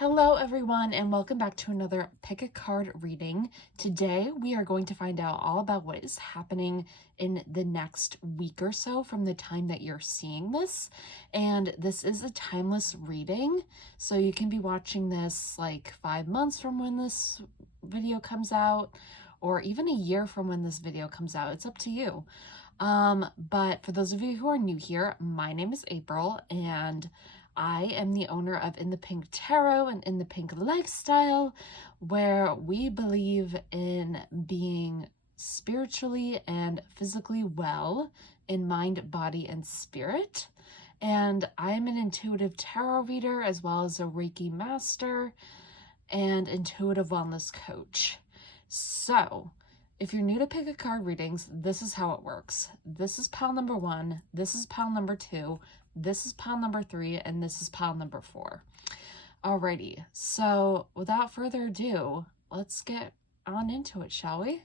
Hello everyone and welcome back to another pick a card reading. Today we are going to find out all about what is happening in the next week or so from the time that you're seeing this. And this is a timeless reading, so you can be watching this like 5 months from when this video comes out, or even a year from when this video comes out. It's up to you. But for those of you who are new here, my name is April and I am the owner of In the Pink Tarot and In the Pink Lifestyle, where we believe in being spiritually and physically well in mind, body, and spirit. And I am an intuitive tarot reader as well as a Reiki master and intuitive wellness coach. So, if you're new to pick a card readings, this is how it works. This is pile number 1, this is pile number 2, this is pile number 3, and this is pile number 4. Alrighty, so without further ado, let's get on into it, shall we?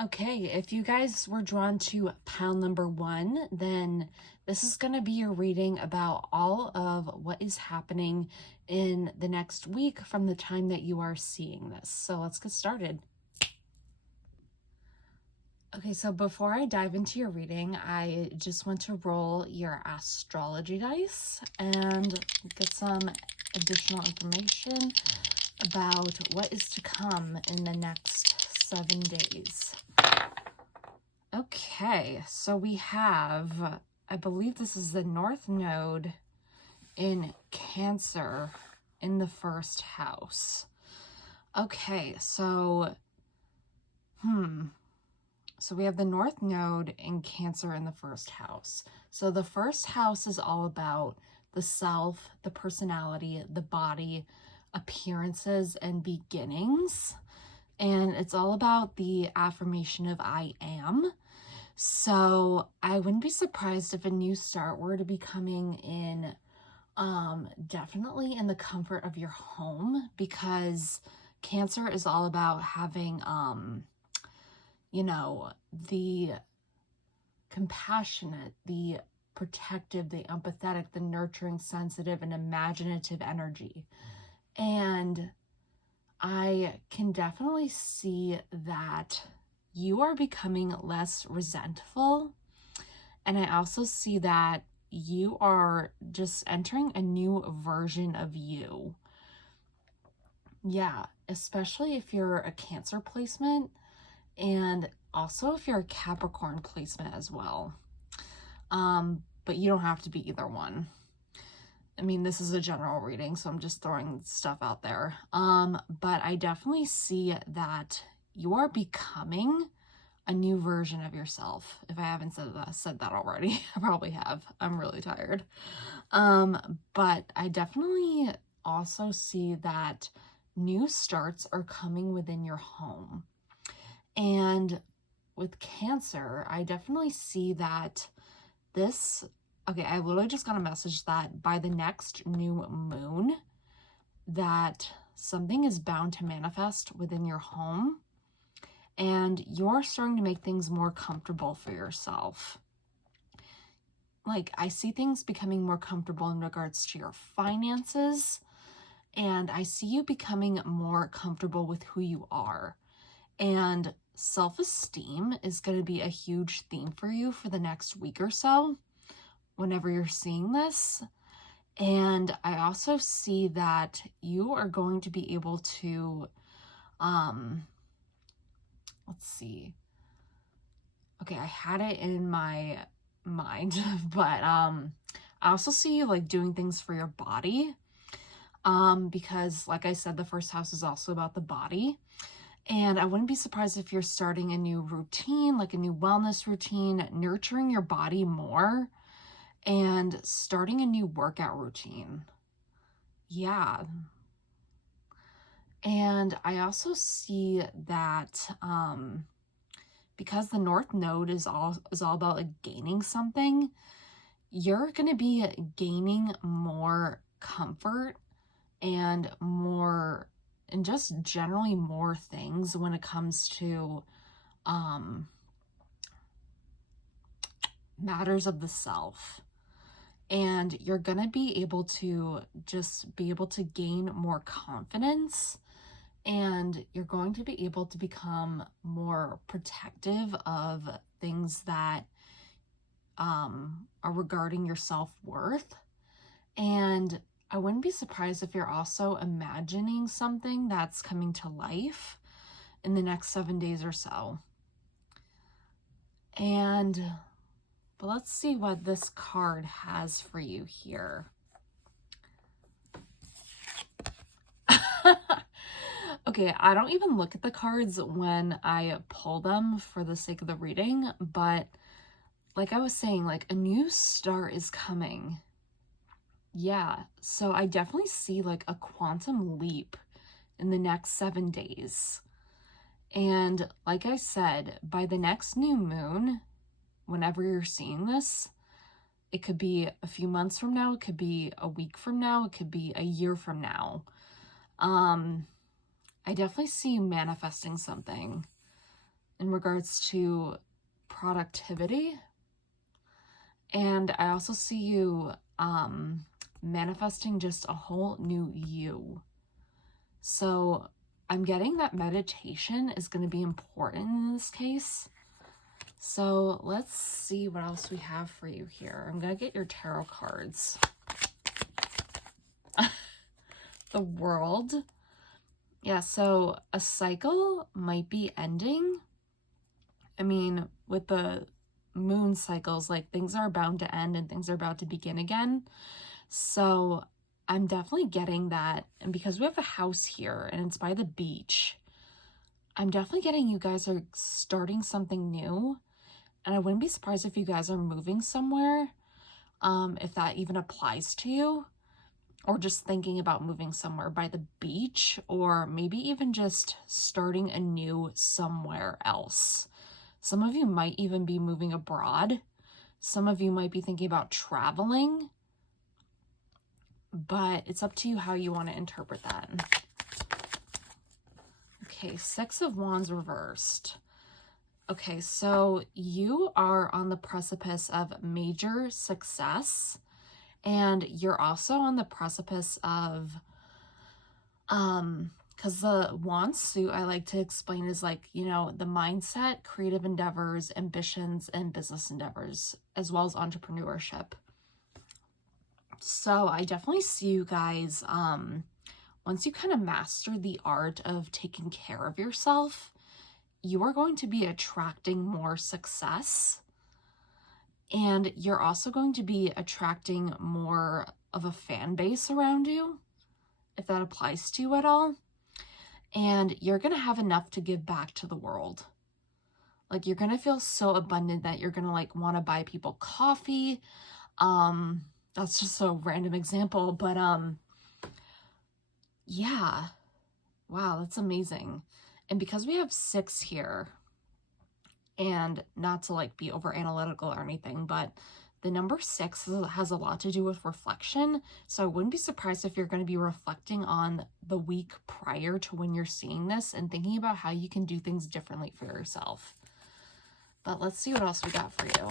Okay, if you guys were drawn to pile number 1, then this is going to be your reading about all of what is happening in the next week from the time that you are seeing this. So let's get started. Okay, so before I dive into your reading, I just want to roll your astrology dice and get some additional information about what is to come in the next 7 days. Okay, so we have, I believe this is the North Node in Cancer in the first house. Okay, so we have the North Node in Cancer in the first house. So the first house is all about the self, the personality, the body, appearances, and beginnings. And it's all about the affirmation of I am. So I wouldn't be surprised if a new start were to be coming in, definitely in the comfort of your home, because Cancer is all about having, the compassionate, the protective, the empathetic, the nurturing, sensitive, and imaginative energy. And I can definitely see that you are becoming less resentful. And I also see that you are just entering a new version of you. Yeah, especially if you're a Cancer placement, and also if you're a Capricorn placement as well. But you don't have to be either one. I mean, this is a general reading, so I'm just throwing stuff out there. But I definitely see that you are becoming a new version of yourself. If I haven't said that already, I probably have. I'm really tired. But I definitely also see that new starts are coming within your home. And with Cancer, I definitely see that this, okay, I literally just got a message that by the next new moon, that something is bound to manifest within your home, and you're starting to make things more comfortable for yourself. Like, I see things becoming more comfortable in regards to your finances, and I see you becoming more comfortable with who you are. And self-esteem is going to be a huge theme for you for the next week or so, whenever you're seeing this. And I also see that you are going to be able to, let's see. Okay, I had it in my mind, but I also see you like doing things for your body, because like I said, the first house is also about the body. And I wouldn't be surprised if you're starting a new routine, like a new wellness routine, nurturing your body more, and starting a new workout routine. Yeah. And I also see that because the North Node is all about like gaining something, you're going to be gaining more comfort and more, and just generally more things when it comes to matters of the self. and you're going to be able to just be able to gain more confidence, and you're going to be able to become more protective of things that are regarding your self-worth. And I wouldn't be surprised if you're also imagining something that's coming to life in the next 7 days or so. But let's see what this card has for you here. Okay, I don't even look at the cards when I pull them for the sake of the reading, but like I was saying, like a new start is coming. Yeah, so I definitely see like a quantum leap in the next 7 days. And like I said, by the next new moon, whenever you're seeing this, it could be a few months from now, it could be a week from now, it could be a year from now. I definitely see you manifesting something in regards to productivity. And I also see you manifesting just a whole new you. So I'm getting that meditation is going to be important in this case. So let's see what else we have for you here. I'm going to get your tarot cards. The World. Yeah, so a cycle might be ending. I mean, with the moon cycles, like things are bound to end and things are about to begin again. So I'm definitely getting that. And because we have a house here and it's by the beach, I'm definitely getting you guys are starting something new. And I wouldn't be surprised if you guys are moving somewhere, if that even applies to you, or just thinking about moving somewhere by the beach, or maybe even just starting anew somewhere else. Some of you might even be moving abroad. Some of you might be thinking about traveling, but it's up to you how you want to interpret that. Okay, Six of Wands reversed. Okay, so you are on the precipice of major success, and you're also on the precipice of, because the Wands suit, I like to explain, is like, you know, the mindset, creative endeavors, ambitions, and business endeavors, as well as entrepreneurship. So I definitely see you guys, once you kind of master the art of taking care of yourself, you are going to be attracting more success, and you're also going to be attracting more of a fan base around you, if that applies to you at all. And you're going to have enough to give back to the world. Like, you're going to feel so abundant that you're going to like want to buy people coffee. That's just a random example, but yeah. Wow, that's amazing. And because we have 6 here, and not to like be over analytical or anything, but the number 6 has a lot to do with reflection. So I wouldn't be surprised if you're going to be reflecting on the week prior to when you're seeing this and thinking about how you can do things differently for yourself. But let's see what else we got for you.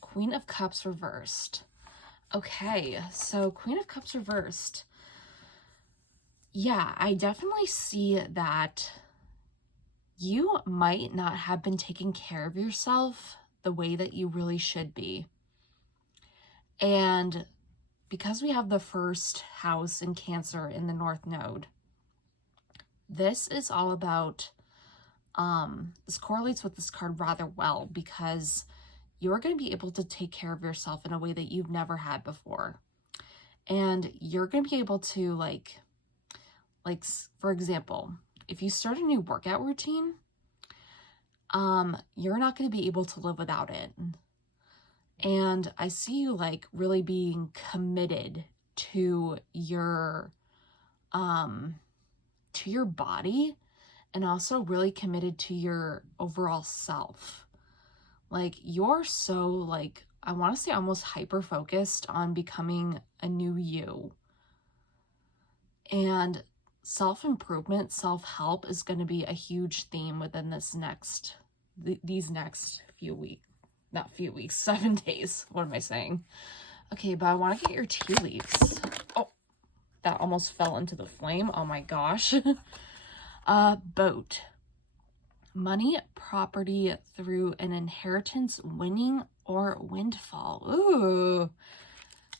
Queen of Cups reversed. Okay, so Queen of Cups reversed. Yeah, I definitely see that you might not have been taking care of yourself the way that you really should be. And because we have the first house in Cancer in the North Node, this is all about, this correlates with this card rather well, because you're going to be able to take care of yourself in a way that you've never had before. And you're going to be able to like, for example, if you start a new workout routine, you're not going to be able to live without it. And I see you like really being committed to your body, and also really committed to your overall self. Like, you're so like, I want to say almost hyper focused on becoming a new you. And self-improvement, self-help is going to be a huge theme within this these next few weeks, not few weeks, 7 days. What am I saying? Okay, but I want to get your tea leaves. Oh, that almost fell into the flame. Oh my gosh. Boat. Money, property through an inheritance, winning, or windfall. Ooh.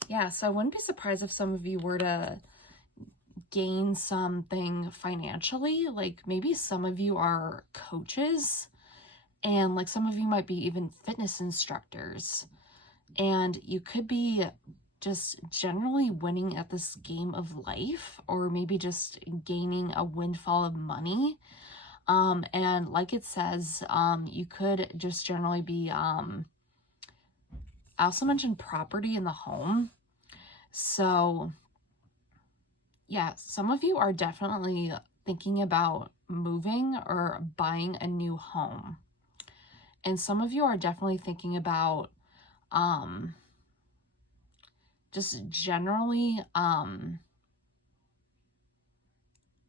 Yeah, so I wouldn't be surprised if some of you were to gain something financially. Like maybe some of you are coaches, and like some of you might be even fitness instructors. And you could be just generally winning at this game of life, or maybe just gaining a windfall of money. And like it says, you could just generally be, I also mentioned property in the home. So yeah, some of you are definitely thinking about moving or buying a new home. And some of you are definitely thinking about, just generally,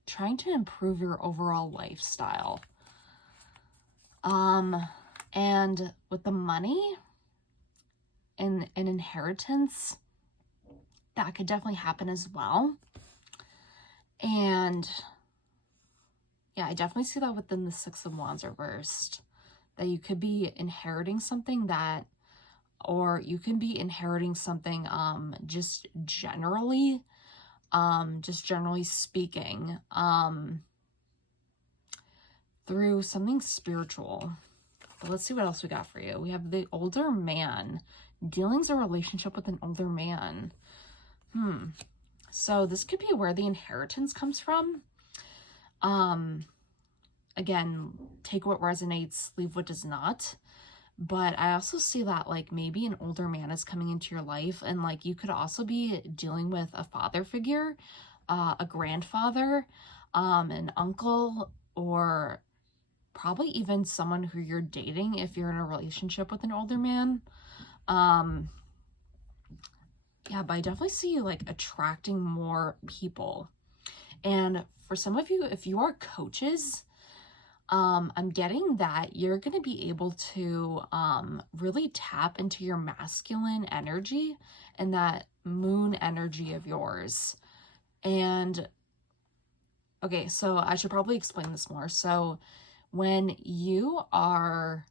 trying to improve your overall lifestyle. And with the money and an inheritance, that could definitely happen as well. And yeah, I definitely see that within the Six of Wands reversed, that you could be inheriting something that, or you can be inheriting something, just generally speaking, through something spiritual. But let's see what else we got for you. We have the older man. Dealings or relationship with an older man. So this could be where the inheritance comes from. Again, take what resonates, leave what does not. But I also see that like maybe an older man is coming into your life, and like you could also be dealing with a father figure, a grandfather, an uncle, or probably even someone who you're dating if you're in a relationship with an older man. Yeah, but I definitely see you like attracting more people. And for some of you, if you are coaches, I'm getting that you're going to be able to really tap into your masculine energy and that moon energy of yours. And okay, so I should probably explain this more. So when you are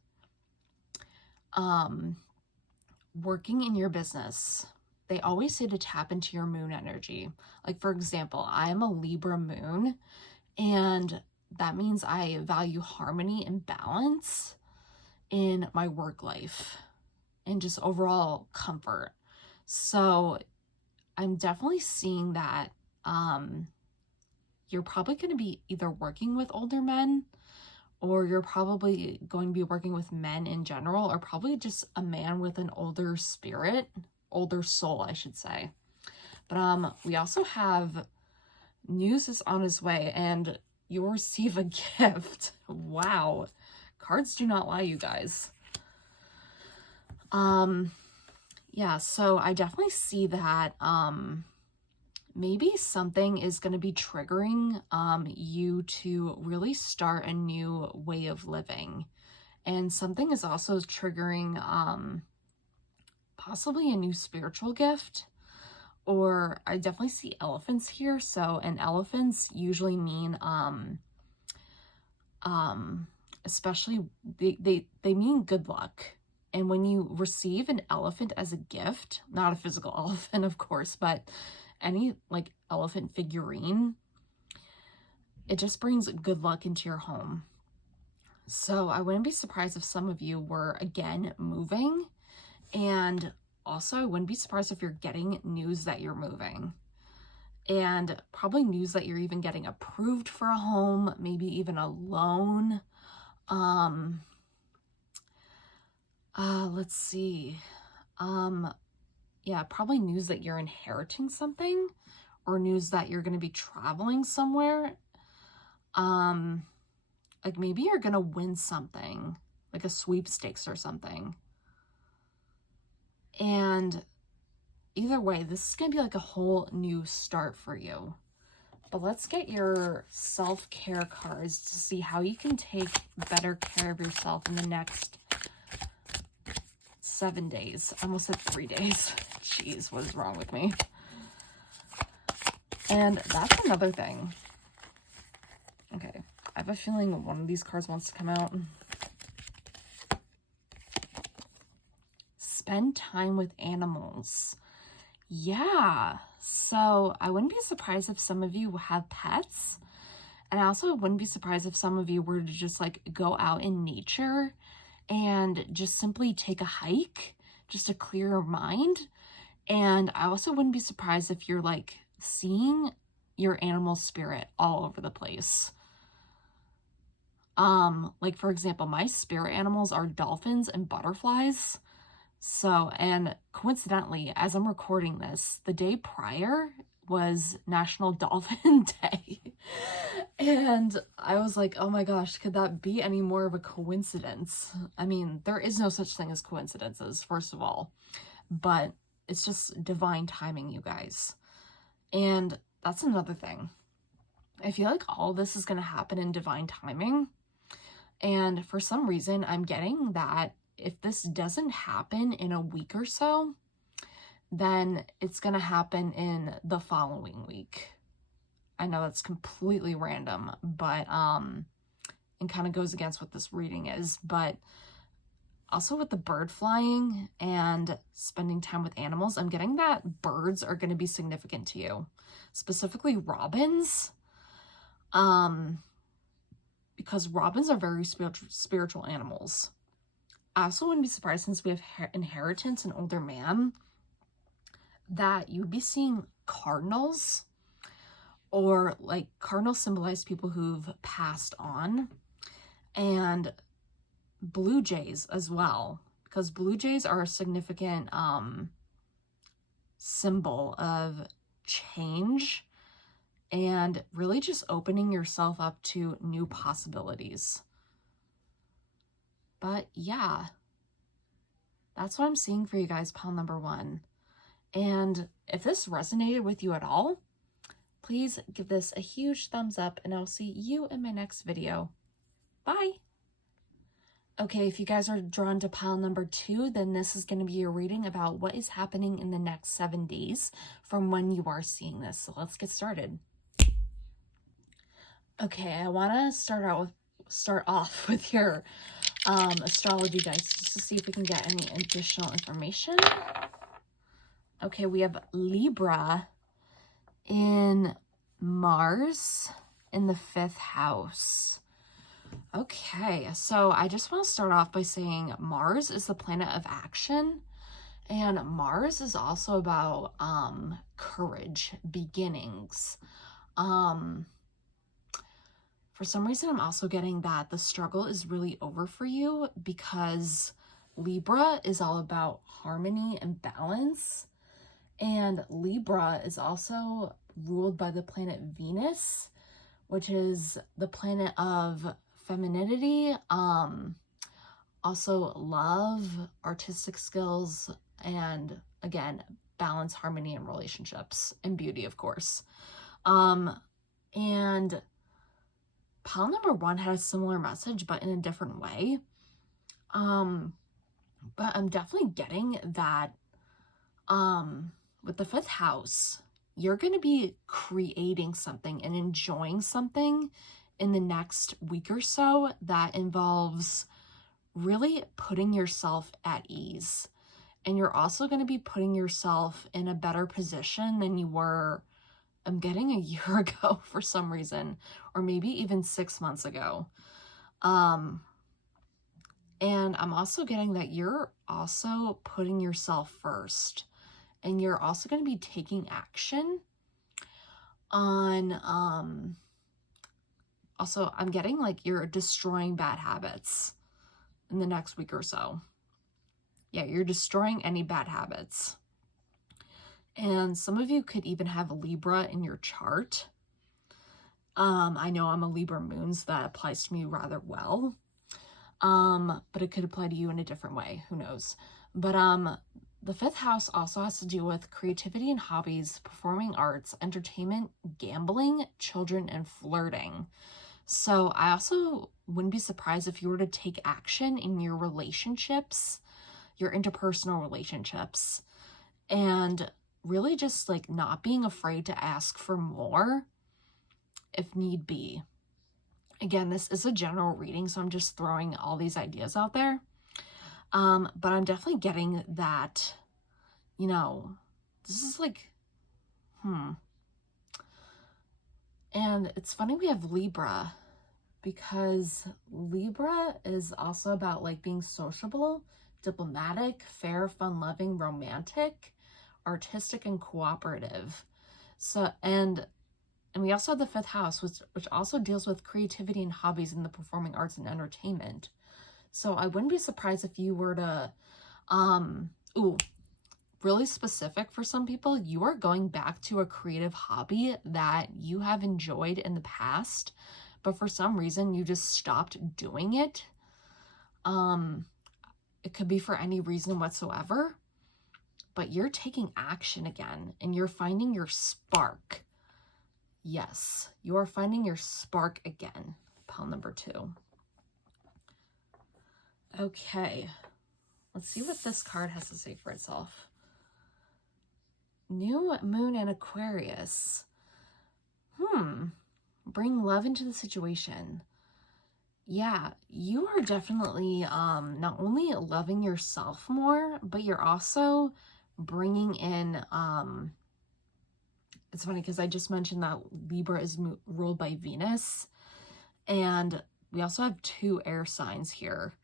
working in your business, they always say to tap into your moon energy. Like for example, I am a Libra moon, and that means I value harmony and balance in my work life and just overall comfort. So I'm definitely seeing that you're probably going to be either working with older men, or you're probably going to be working with men in general, or probably just a man with an older spirit, older soul, I should say. But we also have news is on its way, and you'll receive a gift. Wow. Cards do not lie, you guys. Yeah, so I definitely see that maybe something is going to be triggering you to really start a new way of living. And something is also triggering possibly a new spiritual gift. Or I definitely see elephants here. So, and elephants usually mean especially they mean good luck. And when you receive an elephant as a gift, not a physical elephant, of course, but any like elephant figurine, it just brings good luck into your home. So I wouldn't be surprised if some of you were again moving, and also I wouldn't be surprised if you're getting news that you're moving, and probably news that you're even getting approved for a home, maybe even a loan. Let's see. Yeah, probably news that you're inheriting something, or news that you're going to be traveling somewhere. Like maybe you're going to win something, like a sweepstakes or something. And either way, this is going to be like a whole new start for you. But let's get your self-care cards to see how you can take better care of yourself in the next 7 days. I almost said 3 days. Jeez, what is wrong with me? And that's another thing. Okay, I have a feeling one of these cards wants to come out. Spend time with animals. Yeah, so I wouldn't be surprised if some of you have pets. And I also wouldn't be surprised if some of you were to just like go out in nature and just simply take a hike just to clear your mind. And I also wouldn't be surprised if you're like seeing your animal spirit all over the place. Like for example, my spirit animals are dolphins and butterflies. So, and coincidentally, as I'm recording this, the day prior was National Dolphin Day. And I was like, oh my gosh, could that be any more of a coincidence? I mean, there is no such thing as coincidences, first of all, but it's just divine timing, you guys. And that's another thing. I feel like all this is going to happen in divine timing. And for some reason, I'm getting that if this doesn't happen in a week or so, then it's going to happen in the following week. I know that's completely random, but it kind of goes against what this reading is. But also with the bird flying and spending time with animals, I'm getting that birds are going to be significant to you, specifically robins. Because robins are very spiritual animals. I also wouldn't be surprised, since we have inheritance and older man, that you'd be seeing cardinals, or like cardinals symbolize people who've passed on, and blue jays as well, because blue jays are a significant symbol of change and really just opening yourself up to new possibilities. But yeah, that's what I'm seeing for you guys, pile number 1. And if this resonated with you at all, please give this a huge thumbs up, and I'll see you in my next video. Bye. Okay, if you guys are drawn to pile number 2, then this is going to be a reading about what is happening in the next 7 days from when you are seeing this. So let's get started. Okay, I want to start off with your astrology, guys, just to see if we can get any additional information. Okay, we have Libra in Mars in the 5th house. Okay, so I just want to start off by saying Mars is the planet of action, and Mars is also about courage, beginnings. For some reason, I'm also getting that the struggle is really over for you, because Libra is all about harmony and balance. And Libra is also ruled by the planet Venus, which is the planet of femininity, also love, artistic skills, and again, balance, harmony, and relationships, and beauty, of course. And pile number 1 had a similar message, but in a different way. But I'm definitely getting that with the 5th house, you're going to be creating something and enjoying something in the next week or so that involves really putting yourself at ease. And you're also going to be putting yourself in a better position than you were, I'm getting, a year ago for some reason, or maybe even 6 months ago. And I'm also getting that you're also putting yourself first, and you're also going to be taking action on, also I'm getting like you're destroying bad habits in the next week or so. Yeah, you're destroying any bad habits. And some of you could even have Libra in your chart. I know I'm a Libra moon, so that applies to me rather well. But it could apply to you in a different way. Who knows? But the 5th house also has to do with creativity and hobbies, performing arts, entertainment, gambling, children, and flirting. So I also wouldn't be surprised if you were to take action in your relationships, your interpersonal relationships, and really just like not being afraid to ask for more if need be. Again, this is a general reading, so I'm just throwing all these ideas out there. But I'm definitely getting that, you know, this is like, And it's funny we have Libra, because Libra is also about like being sociable, diplomatic, fair, fun-loving, romantic, artistic, and cooperative. So, and we also have the 5th house, which also deals with creativity and hobbies in the performing arts and entertainment. So I wouldn't be surprised if you were to, really specific for some people, you are going back to a creative hobby that you have enjoyed in the past, but for some reason you just stopped doing it. It could be for any reason whatsoever, but you're taking action again and you're finding your spark. Yes, you are finding your spark again. Pile number 2. Okay, let's see what this card has to say for itself. New moon in Aquarius. Bring love into the situation. Yeah, you are definitely not only loving yourself more, but you're also bringing in, it's funny because I just mentioned that Libra is ruled by Venus, and we also have 2 air signs here.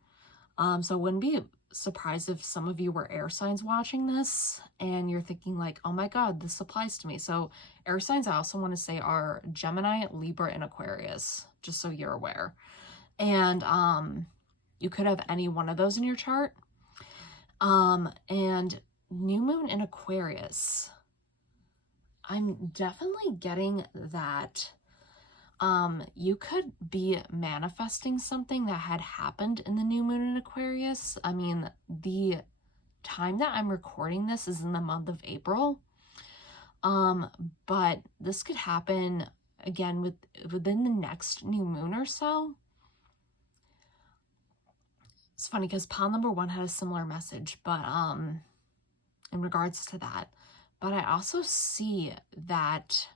So I wouldn't be surprised if some of you were air signs watching this and you're thinking like, oh my God, this applies to me. So air signs, I also want to say, are Gemini, Libra, and Aquarius, just so you're aware. And you could have any one of those in your chart. And new moon in Aquarius, I'm definitely getting that you could be manifesting something that had happened in the new moon in Aquarius. I mean, the time that I'm recording this is in the month of April. But this could happen again within the next new moon or so. It's funny because pile number 1 had a similar message, but in regards to that. But I also see that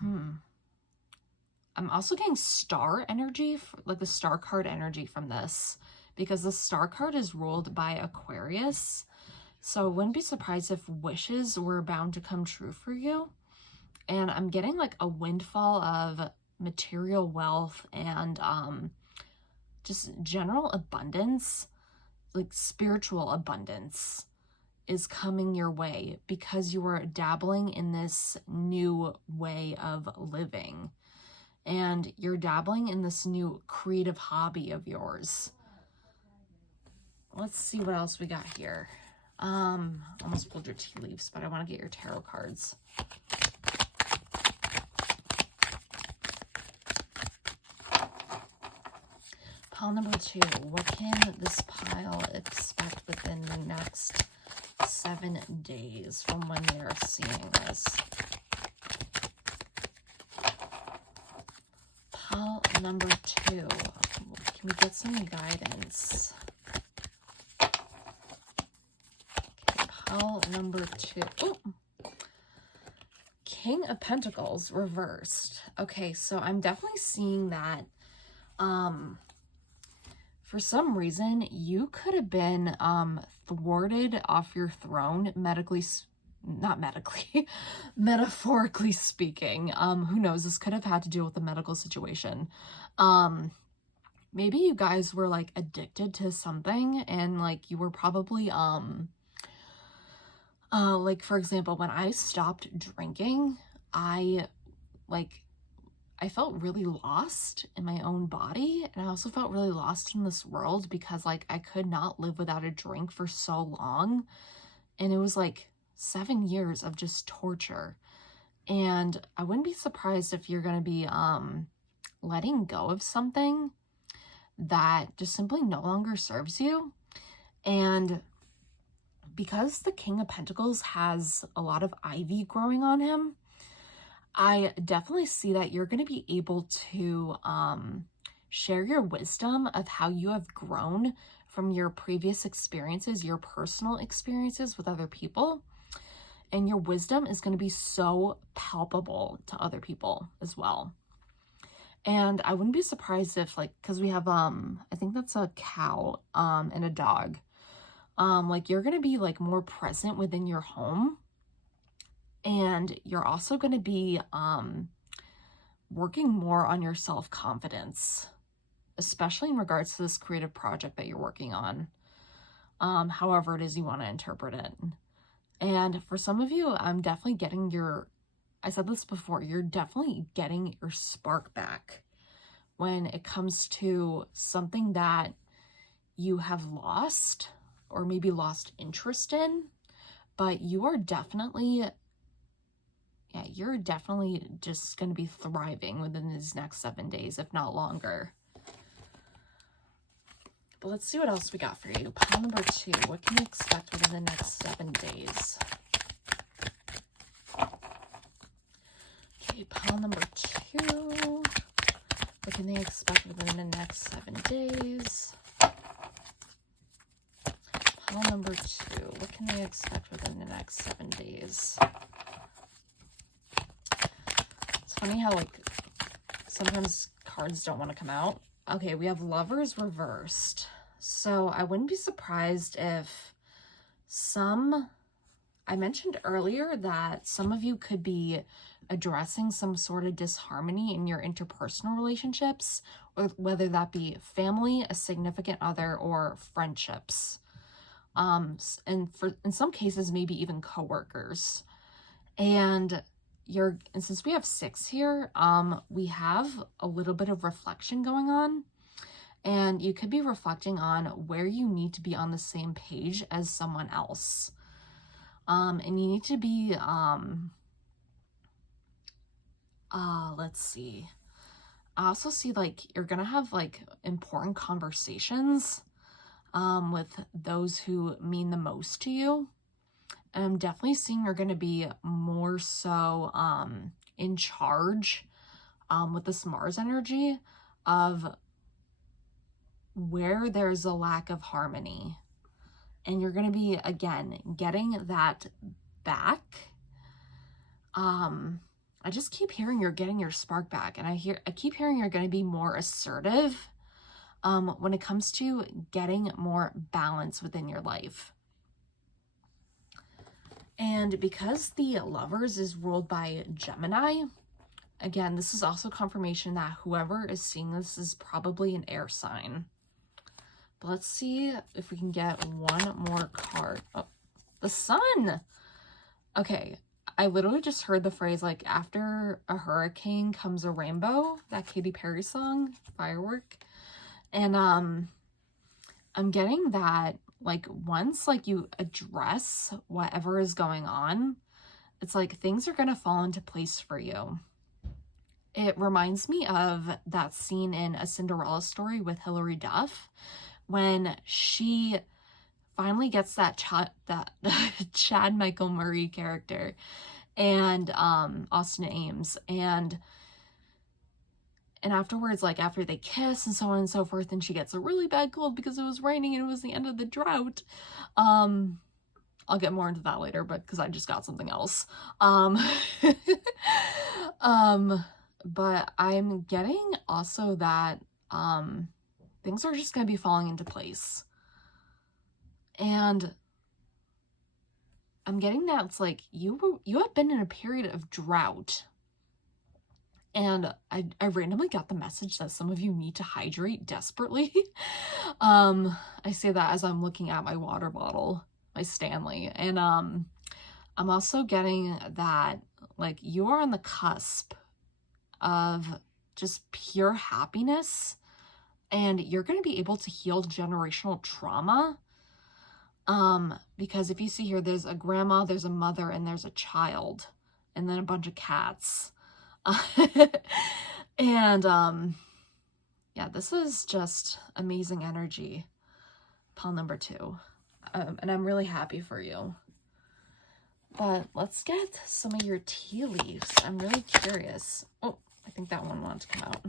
I'm also getting star energy, like the star card energy from this, because the star card is ruled by Aquarius. So I wouldn't be surprised if wishes were bound to come true for you. And I'm getting like a windfall of material wealth and just general abundance, like spiritual abundance is coming your way because you are dabbling in this new way of living. And you're dabbling in this new creative hobby of yours. Let's see what else we got here. Almost pulled your tea leaves, but I want to get your tarot cards. Pile number 2. What can this pile expect within the next 7 days from when they're seeing this? Pile number 2. Can we get some guidance? Okay, pile number 2. Ooh. King of Pentacles reversed. Okay, so I'm definitely seeing that for some reason you could have been thwarted off your throne, metaphorically speaking. Who knows, this could have had to deal with a medical situation. Maybe you guys were like addicted to something, and like you were probably like for example, when I stopped drinking, I felt really lost in my own body, and I also felt really lost in this world because like I could not live without a drink for so long, and it was like 7 years of just torture. And I wouldn't be surprised if you're going to be letting go of something that just simply no longer serves you. And because the King of Pentacles has a lot of ivy growing on him, I definitely see that you're going to be able to share your wisdom of how you have grown from your previous experiences, your personal experiences with other people. And your wisdom is going to be so palpable to other people as well. And I wouldn't be surprised if, like, because we have, I think that's a cow, and a dog. Like, you're going to be, like, more present within your home. And you're also going to be, working more on your self-confidence, especially in regards to this creative project that you're working on. However it is you want to interpret it. And for some of you, I'm definitely getting I said this before, you're definitely getting your spark back when it comes to something that you have lost or maybe lost interest in, but you're definitely just going to be thriving within these next 7 days, if not longer. But let's see what else we got for you. Pile number 2, what can you expect within the next 7 days? Okay, pile number 2, what can they expect within the next 7 days? Pile number 2, what can they expect within the next 7 days? It's funny how, like, sometimes cards don't want to come out. Okay, we have Lovers reversed. So I wouldn't be surprised if I mentioned earlier that some of you could be addressing some sort of disharmony in your interpersonal relationships, or whether that be family, a significant other, or friendships. And in some cases, maybe even coworkers. And since we have 6 here, we have a little bit of reflection going on, and you could be reflecting on where you need to be on the same page as someone else. And you need to be, let's see. I also see, like, you're gonna have, like, important conversations, with those who mean the most to you. And I'm definitely seeing you're going to be more so in charge with this Mars energy of where there's a lack of harmony. And you're going to be, again, getting that back. I just keep hearing you're getting your spark back. And I keep hearing you're going to be more assertive when it comes to getting more balance within your life. And because the Lovers is ruled by Gemini, again, this is also confirmation that whoever is seeing this is probably an air sign. But let's see if we can get one more card. Oh, the Sun. Okay, I literally just heard the phrase, like, after a hurricane comes a rainbow, that Katy Perry song, Firework. And I'm getting that, like, once, like, you address whatever is going on, it's like things are gonna fall into place for you. It reminds me of that scene in A Cinderella Story with Hilary Duff when she finally gets that Chad Michael Murray character and Austin Ames, and afterwards, like, after they kiss and so on and so forth, and she gets a really bad cold because it was raining and it was the end of the drought. I'll get more into that later, but because I just got something else. But I'm getting also that things are just going to be falling into place. And I'm getting that it's like you have been in a period of drought. And I randomly got the message that some of you need to hydrate desperately. I say that as I'm looking at my water bottle, my Stanley. And I'm also getting that, like, you are on the cusp of just pure happiness. And you're going to be able to heal generational trauma. Because if you see here, there's a grandma, there's a mother, and there's a child. And then a bunch of cats. And yeah, this is just amazing energy. Pile number 2. And I'm really happy for you. But let's get some of your tea leaves. I'm really curious. Oh, I think that one wanted to come out.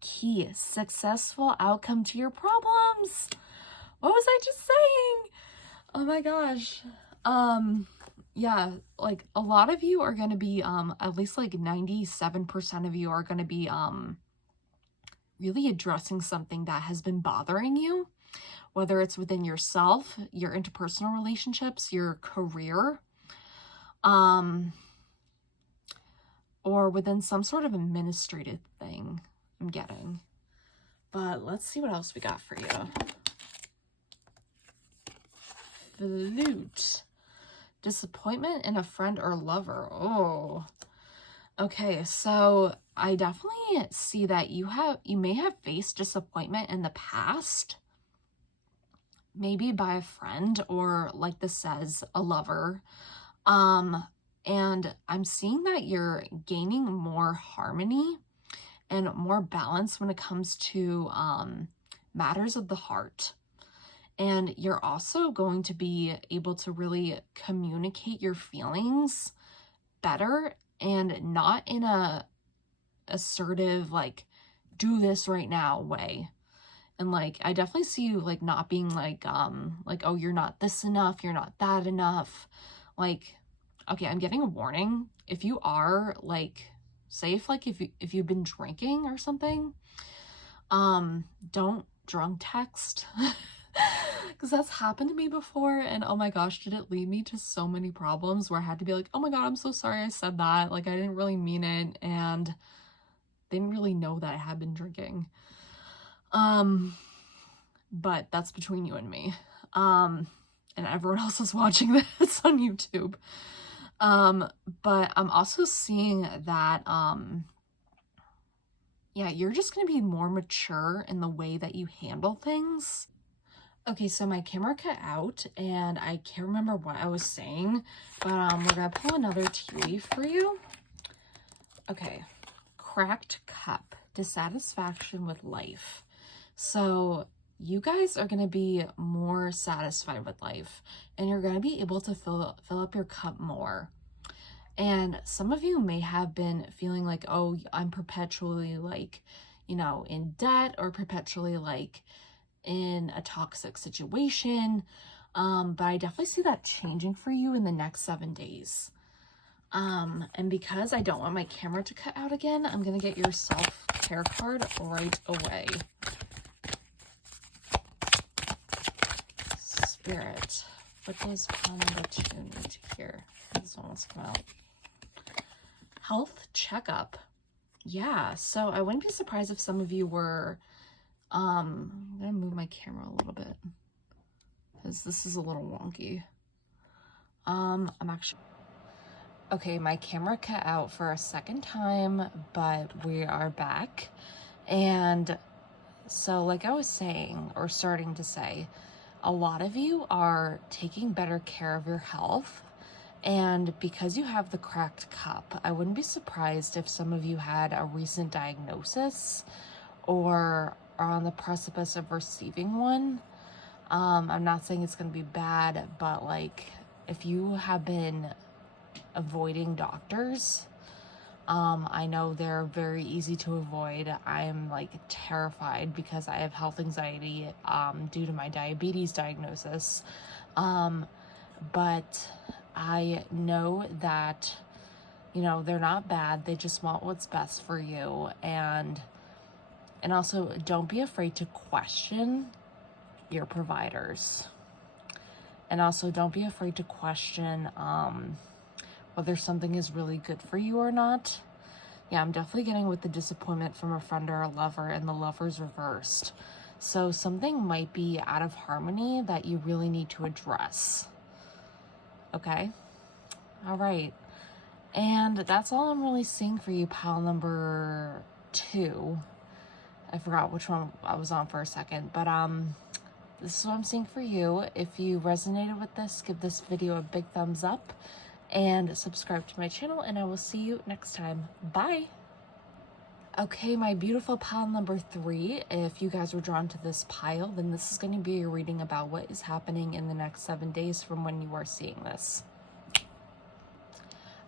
Key, successful outcome to your problems. What was I just saying? Oh my gosh. Yeah, like a lot of you are going to be, at least like 97% of you are going to be, really addressing something that has been bothering you, whether it's within yourself, your interpersonal relationships, your career, or within some sort of administrative thing I'm getting. But let's see what else we got for you. Flute. Disappointment in a friend or lover. Oh. Okay, so I definitely see that you may have faced disappointment in the past. Maybe by a friend or, like this says, a lover. And I'm seeing that you're gaining more harmony and more balance when it comes to matters of the heart. And you're also going to be able to really communicate your feelings better, and not in a assertive, like, do this right now way. And like, I definitely see you like not being like, oh, you're not this enough, you're not that enough. Like, okay, I'm getting a warning. If you are like, say if you've been drinking or something, don't drunk text. Because that's happened to me before, and oh my gosh, did it lead me to so many problems where I had to be like, oh my god, I'm so sorry I said that, like I didn't really mean it, and they didn't really know that I had been drinking. But that's between you and me, and everyone else is watching this on YouTube. But I'm also seeing that yeah, you're just gonna be more mature in the way that you handle things. Okay, so my camera cut out and I can't remember what I was saying, but we're gonna pull another tea leaf for you. Okay, cracked cup, dissatisfaction with life. So you guys are gonna be more satisfied with life, and you're gonna be able to fill up your cup more. And some of you may have been feeling like, oh, I'm perpetually like, you know, in debt, or perpetually like in a toxic situation. But I definitely see that changing for you in the next 7 days. And because I don't want my camera to cut out again, I'm gonna get your self-care card right away. Spirit, what does pile number 2 need to hear? This one wants to come out. Health checkup. Yeah, so I wouldn't be surprised if some of you were, I'm gonna move my camera a little bit because this is a little wonky. I'm actually, okay, my camera cut out for a second time, but we are back. And so like I was saying, or starting to say, a lot of you are taking better care of your health. And because you have the cracked cup, I wouldn't be surprised if some of you had a recent diagnosis or are on the precipice of receiving one. I'm not saying it's going to be bad, but like if you have been avoiding doctors, I know they're very easy to avoid. I'm like terrified because I have health anxiety due to my diabetes diagnosis. But I know that, you know, they're not bad. They just want what's best for you. And also don't be afraid to question your providers. And also don't be afraid to question whether something is really good for you or not. Yeah, I'm definitely getting with the disappointment from a friend or a lover, and the lover's reversed. So something might be out of harmony that you really need to address. Okay? All right. And that's all I'm really seeing for you, pile number 2. I forgot which one I was on for a second, but this is what I'm seeing for you. If you resonated with this, give this video a big thumbs up and subscribe to my channel, and I will see you next time. Bye. Okay, my beautiful pile number 3, if you guys were drawn to this pile, then this is going to be a reading about what is happening in the next 7 days from when you are seeing this.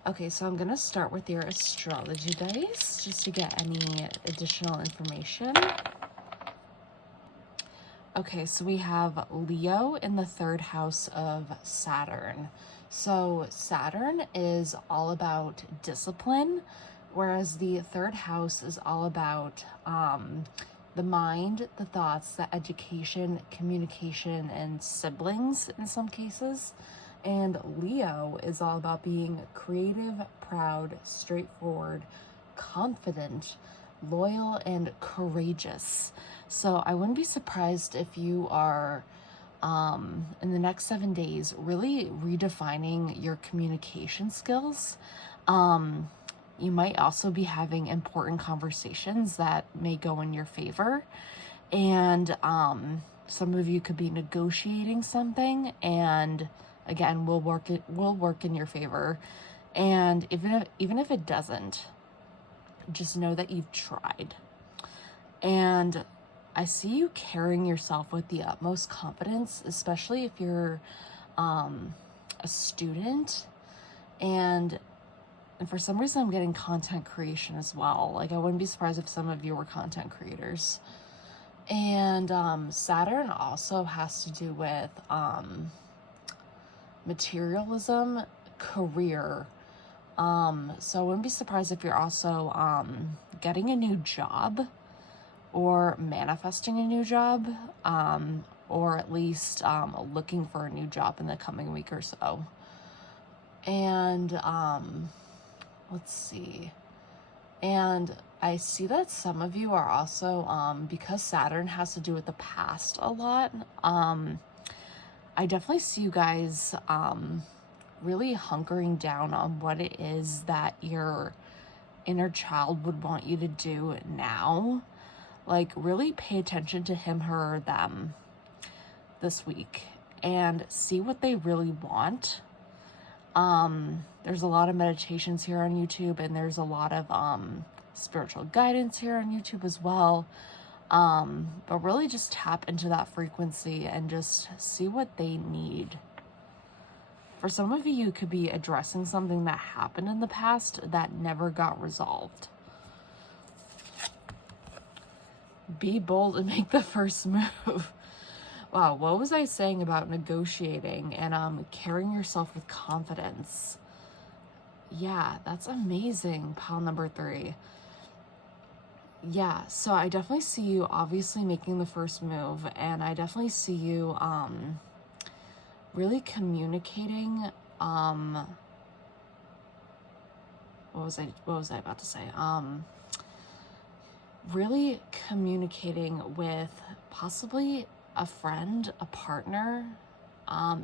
Okay, so I'm going to start with your astrology dice just to get any additional information. Okay, so we have Leo in the third house of Saturn. So Saturn is all about discipline, whereas the third house is all about the mind, the thoughts, the education, communication, and siblings in some cases. And Leo is all about being creative, proud, straightforward, confident, loyal, and courageous. So I wouldn't be surprised if you are, in the next 7 days, really redefining your communication skills. You might also be having important conversations that may go in your favor. And some of you could be negotiating something, and again, will work in your favor. And even if it doesn't, just know that you've tried. And I see you carrying yourself with the utmost confidence, especially if you're a student. And for some reason, I'm getting content creation as well. Like, I wouldn't be surprised if some of you were content creators. And Saturn also has to do with materialism, career. So I wouldn't be surprised if you're also getting a new job, or manifesting a new job, or at least looking for a new job in the coming week or so. And let's see. And I see that some of you are also, because Saturn has to do with the past a lot, I definitely see you guys really hunkering down on what it is that your inner child would want you to do now. Like, really pay attention to him, her, or them this week and see what they really want. There's a lot of meditations here on YouTube, and there's a lot of spiritual guidance here on YouTube as well. But really just tap into that frequency and just see what they need. For some of you, you could be addressing something that happened in the past that never got resolved. Be bold and make the first move. Wow, what was I saying about negotiating and carrying yourself with confidence? Yeah, that's amazing, pile number 3. Yeah, so I definitely see you obviously making the first move, and I definitely see you really communicating. What was I about to say? Really communicating with possibly a friend, a partner,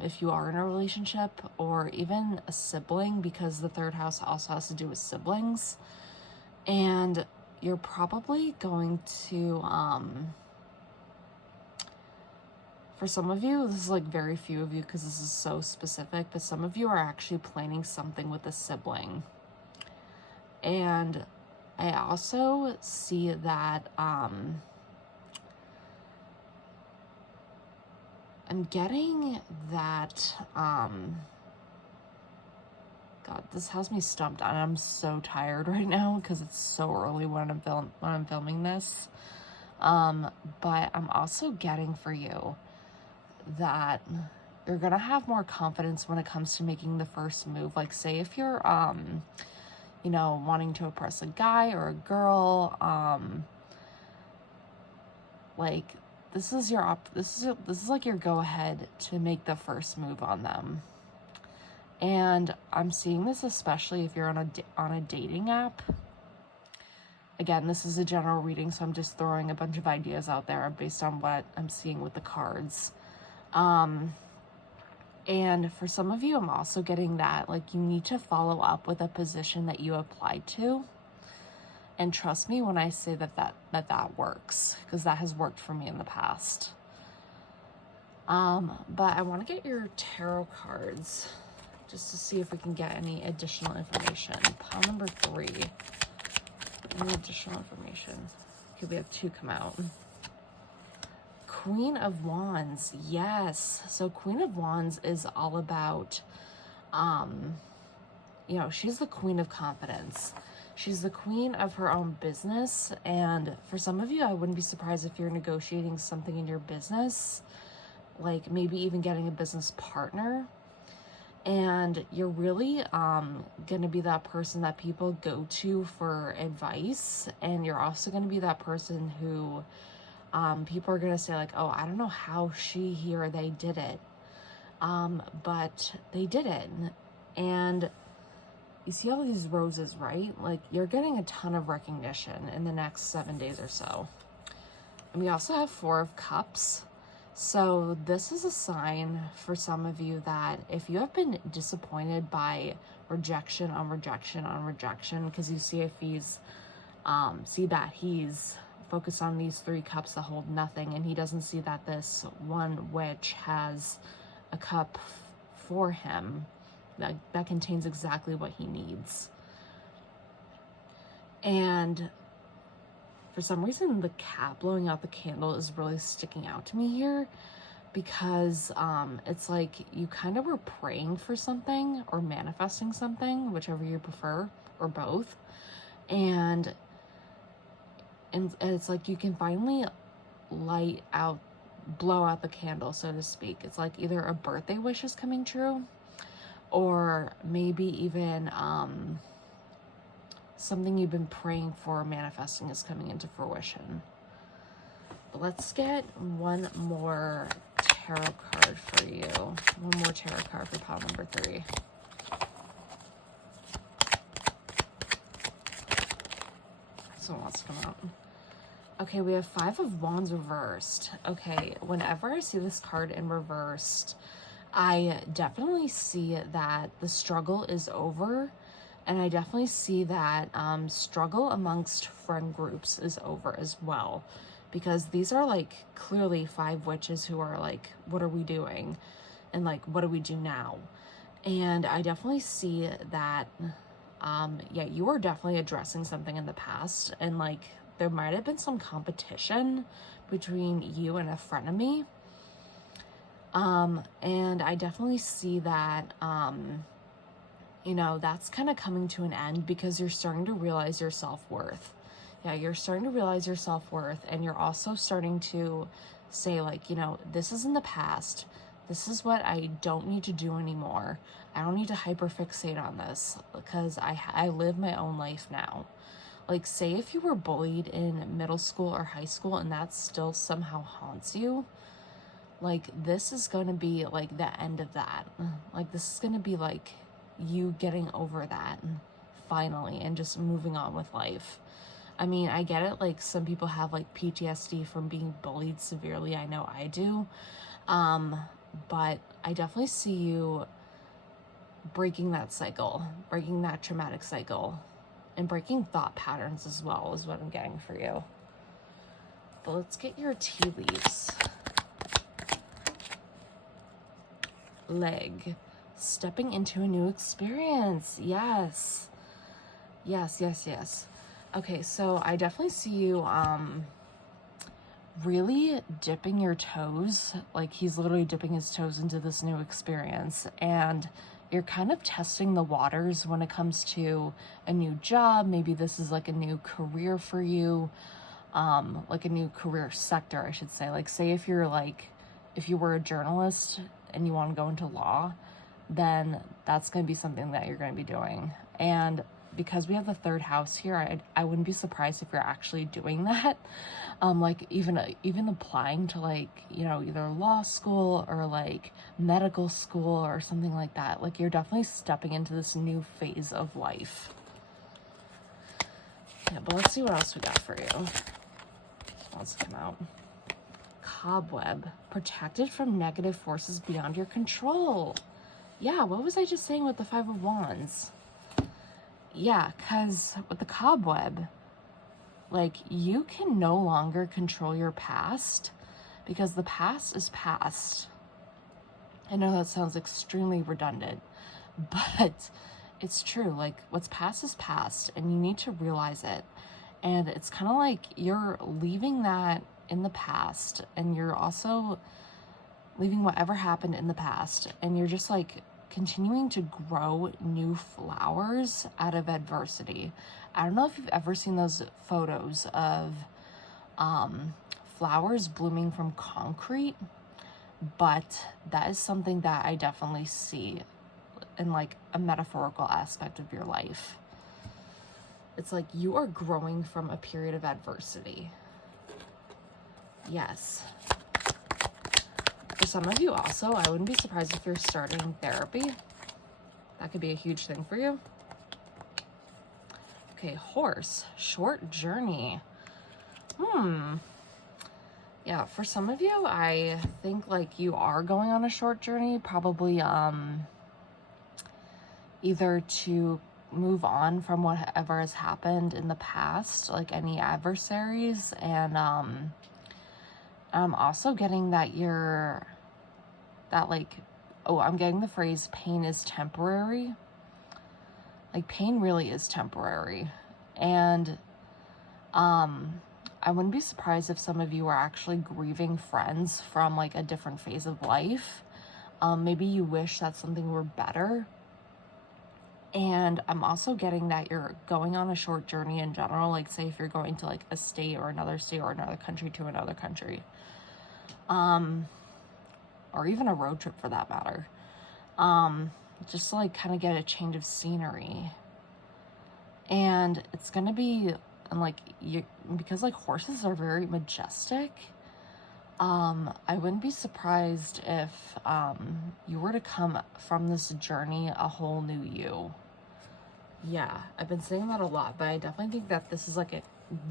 if you are in a relationship, or even a sibling, because the third house also has to do with siblings. And you're probably going to, for some of you, this is like very few of you because this is so specific, but some of you are actually planning something with a sibling. And I also see that I'm getting that God, this has me stumped, and I'm so tired right now because it's so early when I'm filming this. But I'm also getting for you that you're gonna have more confidence when it comes to making the first move. Like, say if you're wanting to impress a guy or a girl, like, this is like your go ahead to make the first move on them. And I'm seeing this especially if you're on a dating app. Again, this is a general reading, so I'm just throwing a bunch of ideas out there based on what I'm seeing with the cards. And for some of you, I'm also getting that, like, you need to follow up with a position that you applied to. And trust me when I say that works, because that has worked for me in the past. But I want to get your tarot cards just to see if we can get any additional information. Pile number 3. Any additional information? Okay, we have 2 come out. Queen of Wands, yes. So Queen of Wands is all about, she's the queen of confidence. She's the queen of her own business, and for some of you, I wouldn't be surprised if you're negotiating something in your business, like maybe even getting a business partner. And you're really gonna be that person that people go to for advice, and you're also gonna be that person who people are gonna say like, oh, I don't know how he or they did it, but they did it. And you see all these roses, right? Like, you're getting a ton of recognition in the next 7 days or so. And we also have 4 of Cups. So this is a sign for some of you that if you have been disappointed by rejection on rejection on rejection, because you see if he's, see that he's focused on these 3 cups that hold nothing, and he doesn't see that this one witch has a cup for him that contains exactly what he needs. And for some reason, the cat blowing out the candle is really sticking out to me here, because it's like you kind of were praying for something or manifesting something, whichever you prefer, or both. And it's like you can finally blow out the candle, so to speak. It's like either a birthday wish is coming true, or maybe even something you've been praying for, manifesting, is coming into fruition. But let's get one more tarot card for you. One more tarot card for pile number 3. This one wants to come out. Okay, we have 5 of Wands reversed. Okay, whenever I see this card in reversed, I definitely see that the struggle is over, and I definitely see that struggle amongst friend groups is over as well, because these are like clearly 5 witches who are like, what are we doing? And like, what do we do now? And I definitely see that, yeah, you are definitely addressing something in the past, and like there might have been some competition between you and a frenemy. And I definitely see that, you know, that's kind of coming to an end, because you're starting to realize your self-worth. Yeah, you're starting to realize your self-worth, and you're also starting to say like, you know, this is in the past. This is what I don't need to do anymore. I don't need to hyperfixate on this, because I live my own life now. Like, say if you were bullied in middle school or high school and that still somehow haunts you, like, this is going to be like the end of that. Like, this is going to be like you getting over that finally and just moving on with life. I mean, I get it. Like, some people have like PTSD from being bullied severely. I know I do. But I definitely see you breaking that cycle, breaking that traumatic cycle, and breaking thought patterns as well is what I'm getting for you. But let's get your tea leaves. Leg. Stepping into a new experience. Yes. Yes, yes, yes. Okay, so I definitely see you really dipping your toes. Like, he's literally dipping his toes into this new experience, and you're kind of testing the waters when it comes to a new job. Maybe this is like a new career for you, like a new career sector, I should say. Like, say if you were a journalist and you want to go into law, then that's going to be something that you're going to be doing. And because we have the 3rd house here, I wouldn't be surprised if you're actually doing that. Like even applying to, like, you know, either law school or like medical school or something like that. Like, you're definitely stepping into this new phase of life. Yeah, but let's see what else we got for you. What wants to come out? Cobweb. Protected from negative forces beyond your control. Yeah, what was I just saying with the 5 of Wands? Yeah, because with the cobweb, like, you can no longer control your past, because the past is past. I know that sounds extremely redundant, but it's true. Like, what's past is past, and you need to realize it. And it's kind of like you're leaving that in the past, and you're also leaving whatever happened in the past, and you're just like continuing to grow new flowers out of adversity. I don't know if you've ever seen those photos of flowers blooming from concrete, but that is something that I definitely see in like a metaphorical aspect of your life. It's like you are growing from a period of adversity. Yes. For some of you also, I wouldn't be surprised if you're starting therapy. That could be a huge thing for you. Okay, horse, short journey. Yeah, for some of you, I think like you are going on a short journey, probably either to move on from whatever has happened in the past, like any adversaries, and I'm also getting that I'm getting the phrase pain is temporary. Like pain really is temporary. And I wouldn't be surprised if some of you are actually grieving friends from like a different phase of life. Maybe you wish that something were better. And I'm also getting that you're going on a short journey in general, like say if you're going to like a state or another country to another country. Or even a road trip for that matter. Just to like kind of get a change of scenery. And it's going to be like because like horses are very majestic. I wouldn't be surprised if you were to come from this journey a whole new you. Yeah, I've been saying that a lot, but I definitely think that this is like a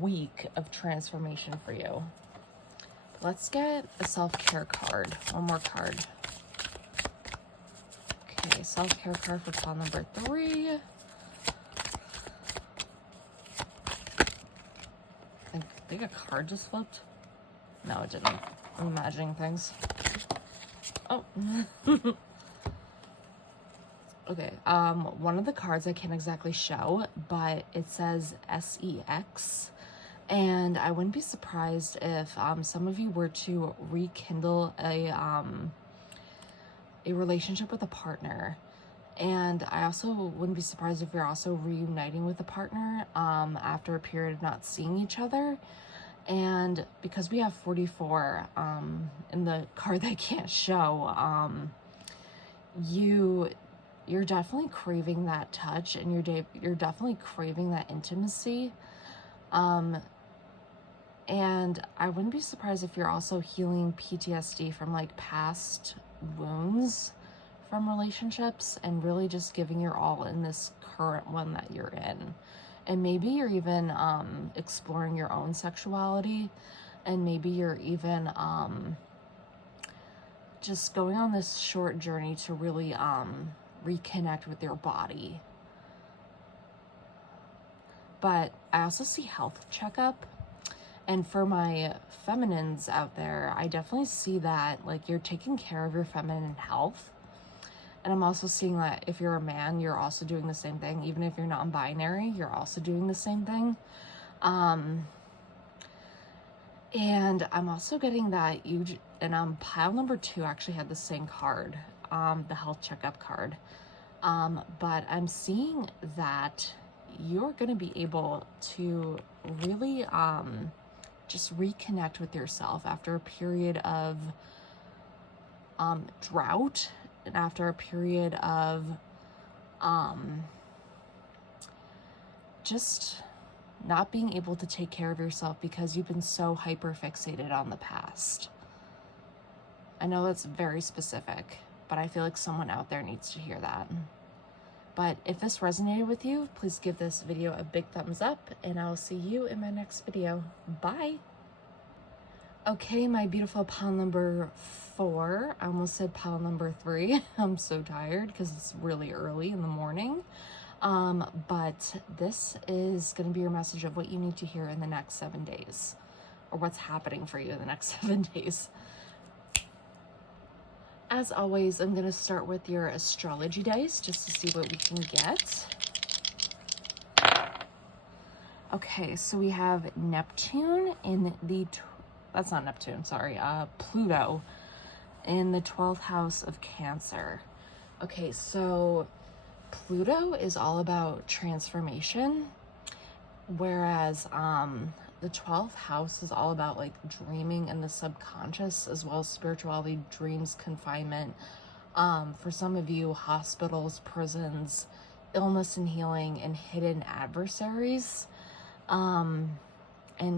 week of transformation for you. Let's get a self-care card. One more card. Okay, self-care card for pile number 3. I think a card just flipped. No, it didn't. I'm imagining things. Oh. Okay, one of the cards I can't exactly show, but it says SEX. And I wouldn't be surprised if some of you were to rekindle a relationship with a partner. And I also wouldn't be surprised if you're also reuniting with a partner after a period of not seeing each other. And because we have 44 in the card that I can't show, you're definitely craving that touch, and you're definitely craving that intimacy. And I wouldn't be surprised if you're also healing PTSD from like past wounds from relationships and really just giving your all in this current one that you're in. And maybe you're even exploring your own sexuality, and maybe you're even just going on this short journey to really reconnect with your body. But I also see health checkup. And for my feminines out there, I definitely see that like you're taking care of your feminine health. And I'm also seeing that if you're a man, you're also doing the same thing. Even if you're non-binary, you're also doing the same thing. And I'm also getting that pile number 2 actually had the same card, the health checkup card. But I'm seeing that you're going to be able to really just reconnect with yourself after a period of drought, and after a period of just not being able to take care of yourself because you've been so hyper fixated on the past. I know that's very specific, but I feel like someone out there needs to hear that. But if this resonated with you, please give this video a big thumbs up, and I will see you in my next video. Bye! Okay, my beautiful pile number 4. I almost said pile number 3. I'm so tired because it's really early in the morning. But this is going to be your message of what you need to hear in the next 7 days, or what's happening for you in the next 7 days. As always, I'm going to start with your astrology dice just to see what we can get. Okay, so we have Neptune in the... That's not Neptune, sorry. Pluto in the 12th house of Cancer. Okay, so Pluto is all about transformation, whereas the 12th house is all about like dreaming in the subconscious, as well as spirituality, dreams, confinement. For some of you, hospitals, prisons, illness and healing, and hidden adversaries. And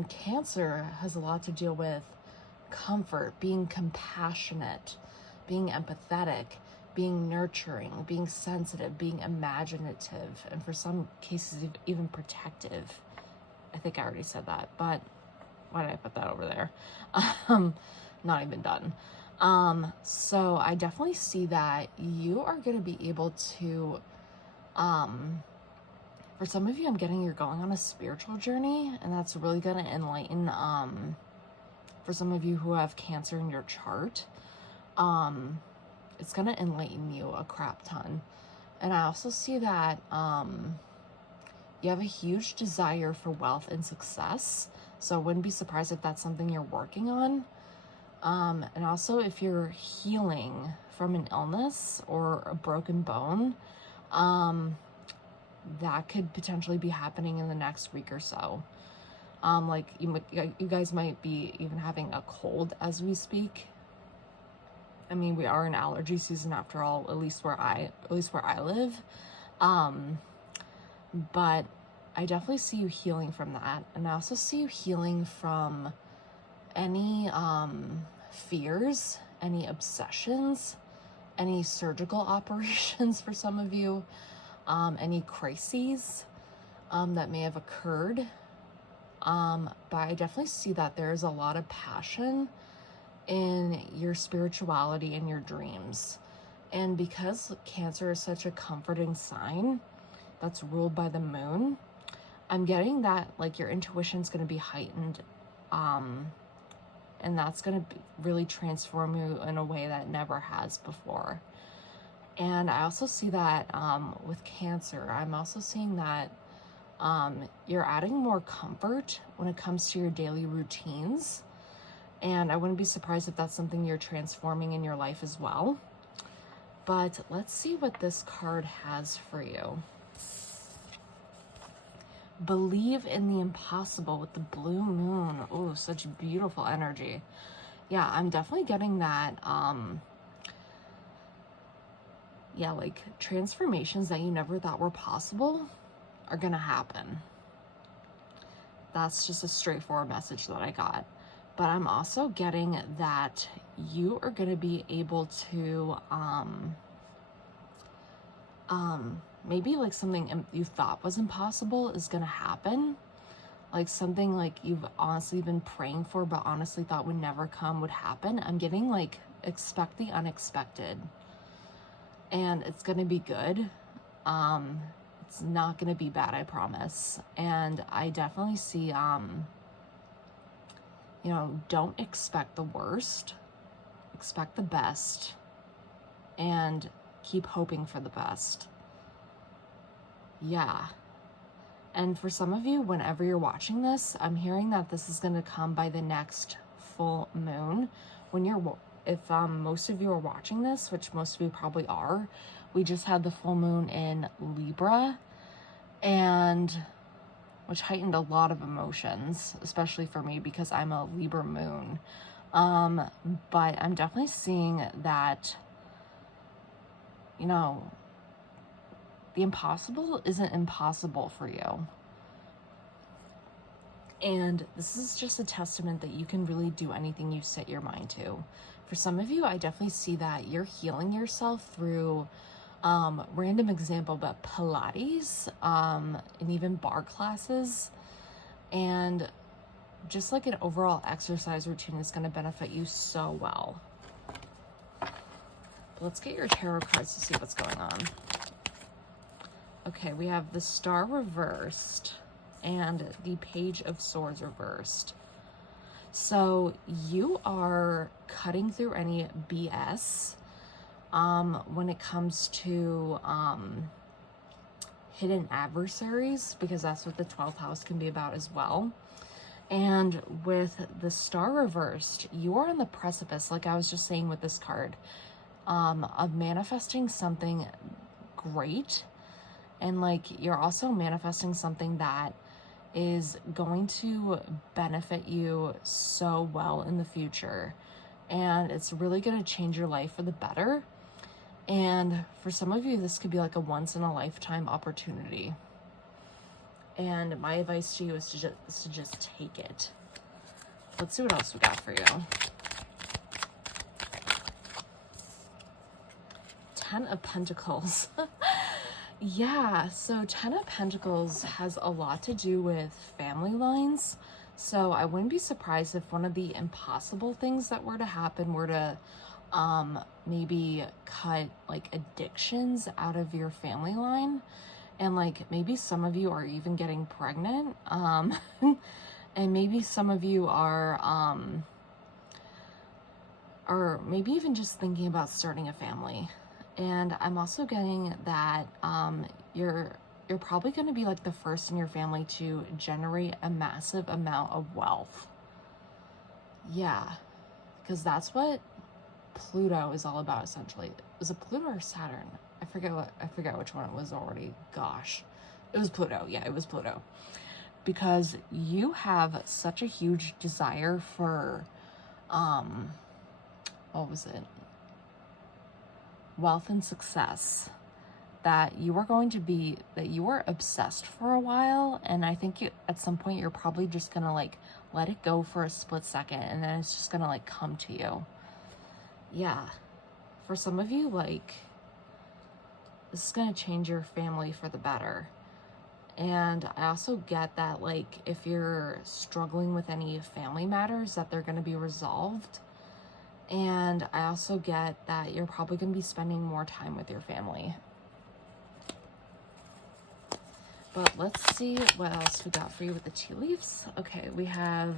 Cancer has a lot to deal with comfort, being compassionate, being empathetic, being nurturing, being sensitive, being imaginative, and for some cases, even protective. I think I already said that, but why did I put that over there? Not even done. So I definitely see that you are going to be able to, for some of you, I'm getting you're going on a spiritual journey, and that's really going to enlighten, for some of you who have Cancer in your chart, it's going to enlighten you a crap ton. And I also see that you have a huge desire for wealth and success. So I wouldn't be surprised if that's something you're working on. And also if you're healing from an illness or a broken bone, that could potentially be happening in the next week or so. Like you guys might be even having a cold as we speak. I mean, we are in allergy season after all, at least where I live. But I definitely see you healing from that. And I also see you healing from any fears, any obsessions, any surgical operations for some of you, any crises that may have occurred. But I definitely see that there is a lot of passion in your spirituality and your dreams. And because Cancer is such a comforting sign that's ruled by the moon, I'm getting that like your intuition's going to be heightened, and that's going to really transform you in a way that never has before. And I also see that with Cancer, I'm also seeing that you're adding more comfort when it comes to your daily routines. And I wouldn't be surprised if that's something you're transforming in your life as well. But let's see what this card has for you. Believe in the impossible with the blue moon. Oh, such beautiful energy. Yeah, I'm definitely getting that. Yeah, like transformations that you never thought were possible are gonna happen. That's just a straightforward message that I got. But I'm also getting that you are going to be able to, maybe like something you thought was impossible is going to happen. Like something like you've honestly been praying for, but honestly thought would never come would happen. I'm getting like, expect the unexpected. And it's going to be good. It's not going to be bad, I promise. And I definitely see, you know, don't expect the worst, expect the best, and keep hoping for the best. Yeah. And for some of you, whenever you're watching this, I'm hearing that this is going to come by the next full moon. If most of you are watching this, which most of you probably are, we just had the full moon in Libra, and which heightened a lot of emotions, especially for me because I'm a Libra moon. But I'm definitely seeing that, you know, the impossible isn't impossible for you. And this is just a testament that you can really do anything you set your mind to. For some of you, I definitely see that you're healing yourself through random example, but Pilates, and even bar classes, and just like an overall exercise routine is going to benefit you so well. But let's get your tarot cards to see what's going on. Okay, we have the Star reversed and the Page of Swords reversed. So you are cutting through any BS when it comes to hidden adversaries, because that's what the 12th house can be about as well. And with the Star reversed, you are on the precipice, like I was just saying with this card. of manifesting something great. And like, you're also manifesting something that is going to benefit you so well in the future. And it's really going to change your life for the better. And for some of you, this could be like a once in a lifetime opportunity. And my advice to you is to just take it. Let's see what else we got for you. 10 of Pentacles. Yeah, so 10 of Pentacles has a lot to do with family lines. So I wouldn't be surprised if one of the impossible things that were to happen were to maybe cut like addictions out of your family line. And like, maybe some of you are even getting pregnant. And maybe some of you are maybe even just thinking about starting a family. And I'm also getting that you're probably going to be like the first in your family to generate a massive amount of wealth. Yeah, because that's what Pluto is all about, essentially. Was it Pluto or Saturn? I forget which one it was already. Gosh, it was Pluto. Yeah, it was Pluto. Because you have such a huge desire for what was it? Wealth and success, that you were obsessed for a while. And I think at some point you're probably just gonna like let it go for a split second, and then it's just gonna like come to you. Yeah, for some of you, like, this is gonna change your family for the better. And I also get that, like, if you're struggling with any family matters, that they're gonna be resolved. And I also get that you're probably going to be spending more time with your family. But let's see what else we got for you with the tea leaves. Okay, we have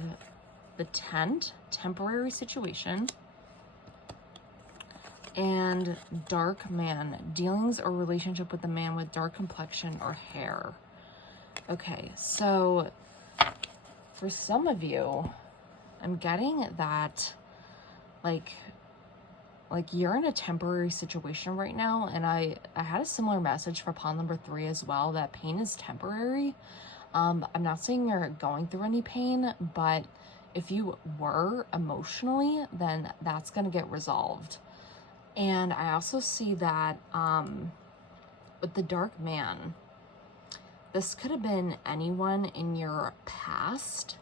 the Tent, temporary situation. And Dark Man, dealings or relationship with a man with dark complexion or hair. Okay, so for some of you, I'm getting that like you're in a temporary situation right now. And I had a similar message for pile number 3 as well, that pain is temporary. I'm not saying you're going through any pain, but if you were emotionally, then that's going to get resolved. And I also see that with the Dark Man, this could have been anyone in your past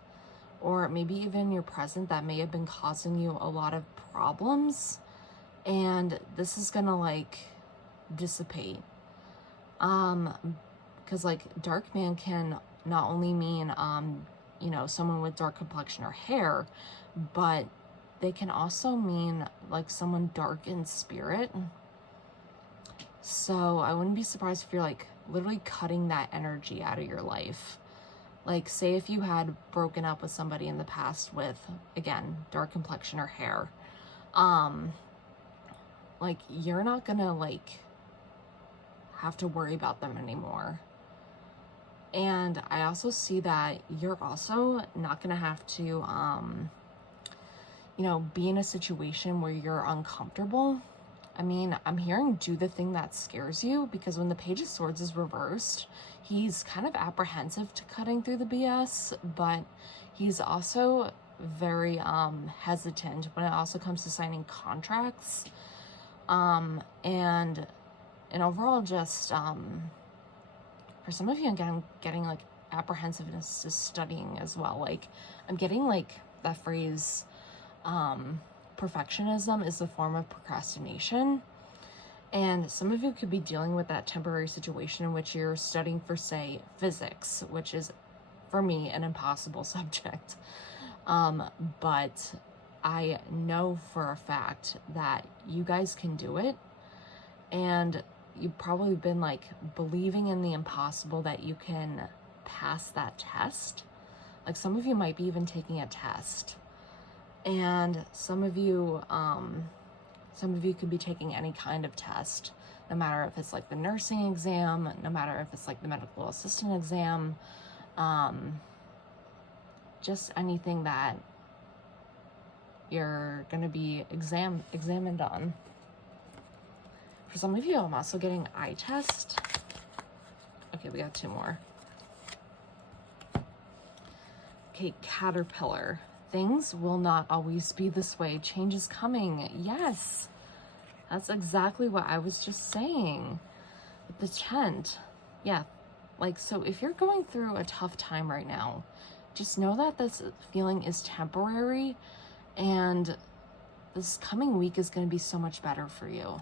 or maybe even your present that may have been causing you a lot of problems. And this is gonna like dissipate. Because like Dark Man can not only mean you know, someone with dark complexion or hair, but they can also mean like someone dark in spirit. So I wouldn't be surprised if you're like literally cutting that energy out of your life. Like, say if you had broken up with somebody in the past with, again, dark complexion or hair, like, you're not gonna like have to worry about them anymore. And I also see that you're also not gonna have to you know, be in a situation where you're uncomfortable. I mean, I'm hearing do the thing that scares you, because when the Page of Swords is reversed, he's kind of apprehensive to cutting through the BS, but he's also very hesitant when it also comes to signing contracts. And overall, just for some of you, I'm getting like apprehensiveness to studying as well. Like, I'm getting like that phrase, perfectionism is a form of procrastination. And some of you could be dealing with that temporary situation in which you're studying for, say, physics, which is, for me, an impossible subject. But I know for a fact that you guys can do it. And you've probably been like believing in the impossible, that you can pass that test. Like, some of you might be even taking a test. And some of you could be taking any kind of test, no matter if it's like the nursing exam, no matter if it's like the medical assistant exam, just anything that you're going to be examined on. For some of you, I'm also getting eye test. Okay, we got 2 more. Okay, Caterpillar. Things will not always be this way. Change is coming. Yes, that's exactly what I was just saying. With the tent. Yeah, like, so if you're going through a tough time right now, just know that this feeling is temporary, and this coming week is going to be so much better for you.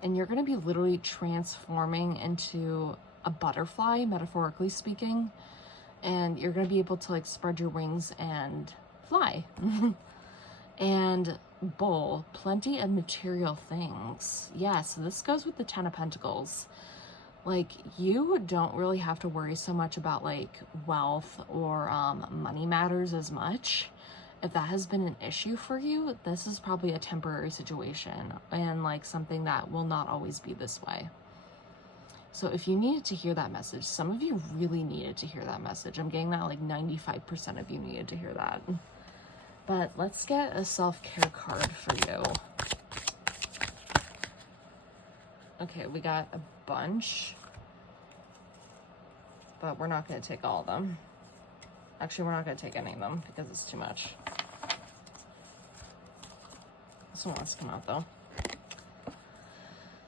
And you're going to be literally transforming into a butterfly, metaphorically speaking. And you're going to be able to like spread your wings and fly. And Bull, plenty of material things. Yeah, so this goes with the 10 of Pentacles. Like, you don't really have to worry so much about like wealth or money matters as much. If that has been an issue for you, this is probably a temporary situation and like something that will not always be this way. So if you needed to hear that message, some of you really needed to hear that message. I'm getting that like 95% of you needed to hear that. But let's get a self-care card for you. Okay, we got a bunch, but we're not going to take all of them. Actually, we're not going to take any of them because it's too much. This one wants to come out though.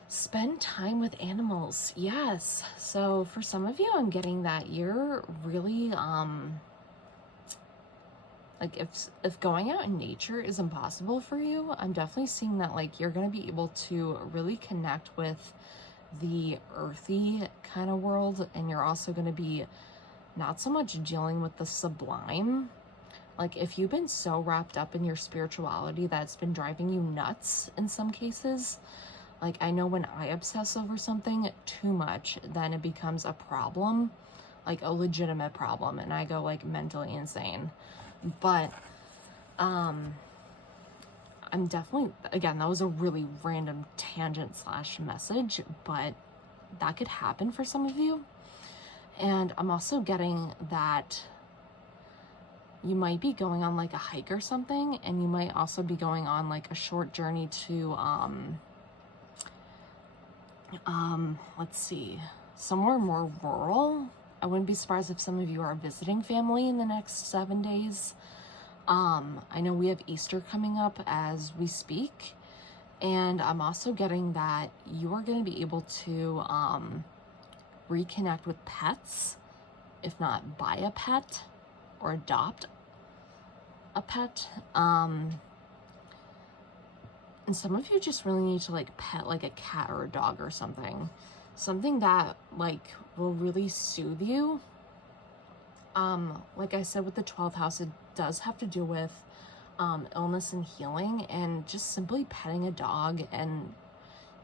Spend time with animals. Yes. So for some of you, I'm getting that you're really, like if going out in nature is impossible for you, I'm definitely seeing that like you're going to be able to really connect with the earthy kind of world. And you're also going to be not so much dealing with the sublime. Like if you've been so wrapped up in your spirituality that's been driving you nuts in some cases. Like I know when I obsess over something too much, then it becomes a problem, like a legitimate problem, and I go like mentally insane. But I'm definitely, again, that was a really random tangent / message, but that could happen for some of you. And I'm also getting that you might be going on like a hike or something, and you might also be going on like a short journey to let's see, somewhere more rural. I wouldn't be surprised if some of you are visiting family in the next 7 days. I know we have Easter coming up as we speak, and I'm also getting that you are going to be able to reconnect with pets, if not buy a pet or adopt a pet. And some of you just really need to like pet like a cat or a dog or something that like will really soothe you. Like I said, with the 12th house, it does have to do with illness and healing, and just simply petting a dog and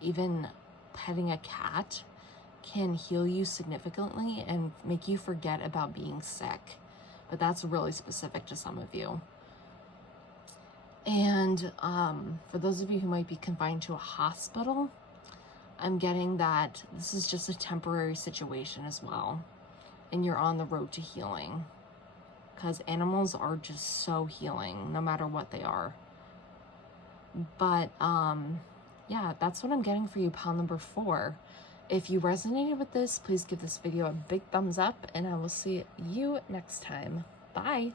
even petting a cat can heal you significantly and make you forget about being sick. But that's really specific to some of you. And for those of you who might be confined to a hospital, I'm getting that this is just a temporary situation as well. And you're on the road to healing. Because animals are just so healing, no matter what they are. But yeah, that's what I'm getting for you, pile number 4. If you resonated with this, please give this video a big thumbs up, and I will see you next time. Bye.